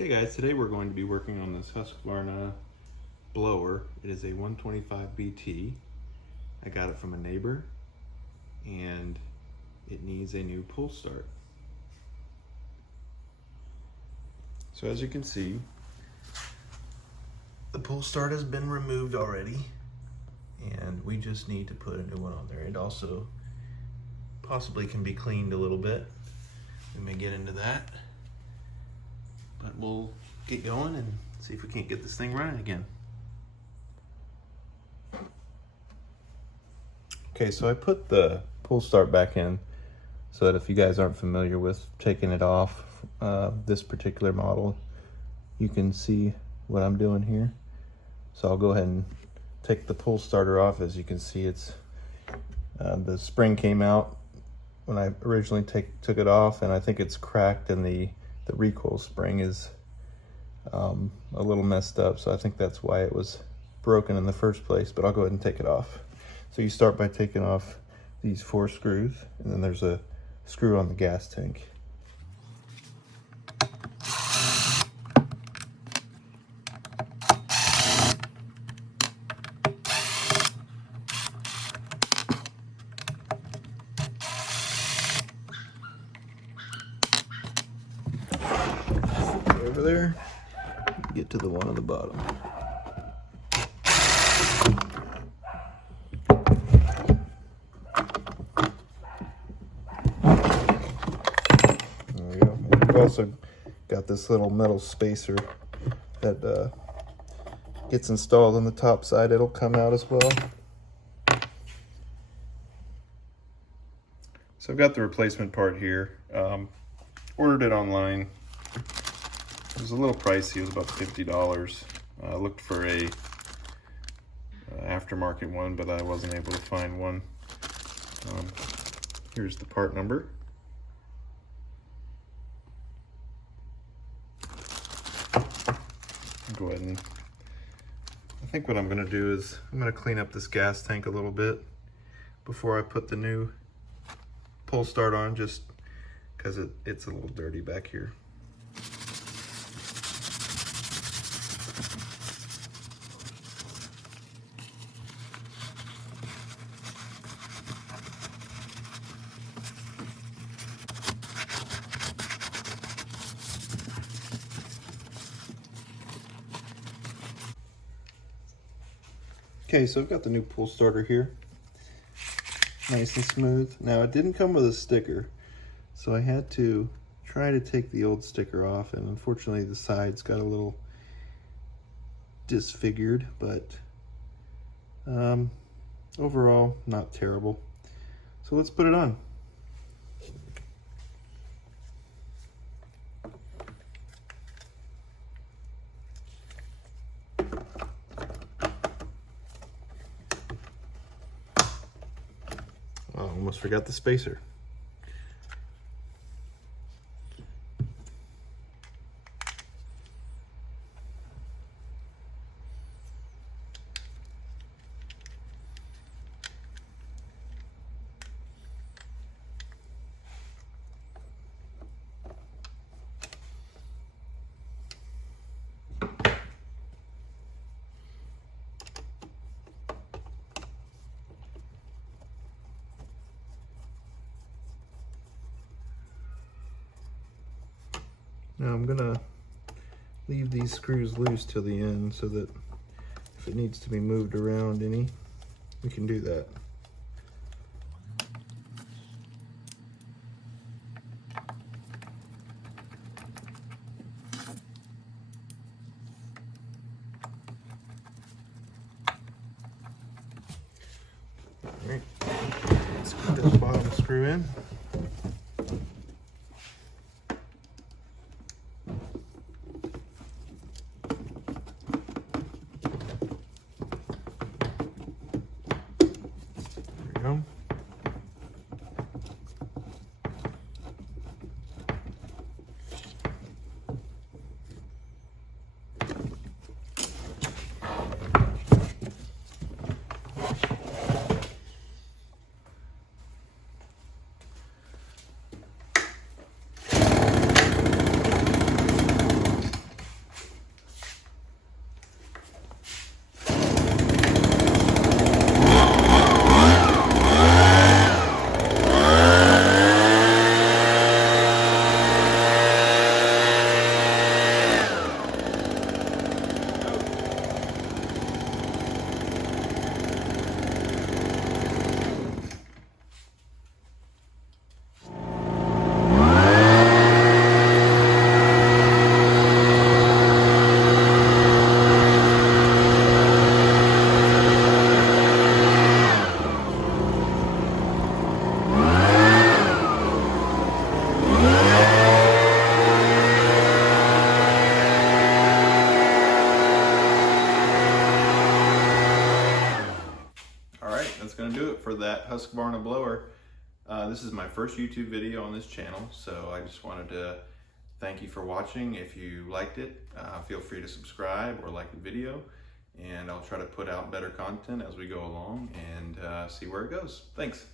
Okay guys, today we're going to be working on this Husqvarna blower. It is a 125 BT. I got it from a neighbor and it needs a new pull start. So as you can see, the pull start has been removed already and we just need to put a new one on there. It also possibly can be cleaned a little bit. We may get into that. But we'll get going and see if we can't get this thing running again. Okay, so I put the pull start back in so that if you guys aren't familiar with taking it off this particular model, you can see what I'm doing here. So I'll go ahead and take the pull starter off. As you can see, it's the spring came out when I originally took it off, and I think it's cracked, and the recoil spring is a little messed up, so I think that's why it was broken in the first place, but I'll go ahead and take it off. So you start by taking off these 4 screws, and then there's a screw on the gas tank. Over there, get to the one on the bottom. There we go. And we've also got this little metal spacer that gets installed on the top side. It'll come out as well. So I've got the replacement part here. Ordered it online. It was a little pricey. It was about $50. I looked for a aftermarket one, but I wasn't able to find one. Here's the part number. Go ahead and I think what I'm going to do is I'm going to clean up this gas tank a little bit before I put the new pull start on, just because it's a little dirty back here. Okay, so I've got the new pull starter here, nice and smooth. Now it didn't come with a sticker, so I had to try to take the old sticker off, and unfortunately the sides got a little disfigured, but overall not terrible. So let's put it on. Oh, almost forgot the spacer. Now I'm gonna leave these screws loose till the end so that if it needs to be moved around any, we can do that. All right, let's put this bottom screw in. Go. that's going to do it for that Husqvarna blower. This is my first YouTube video on this channel, so I just wanted to thank you for watching. If you liked it, feel free to subscribe or like the video, and I'll try to put out better content as we go along and see where it goes. Thanks.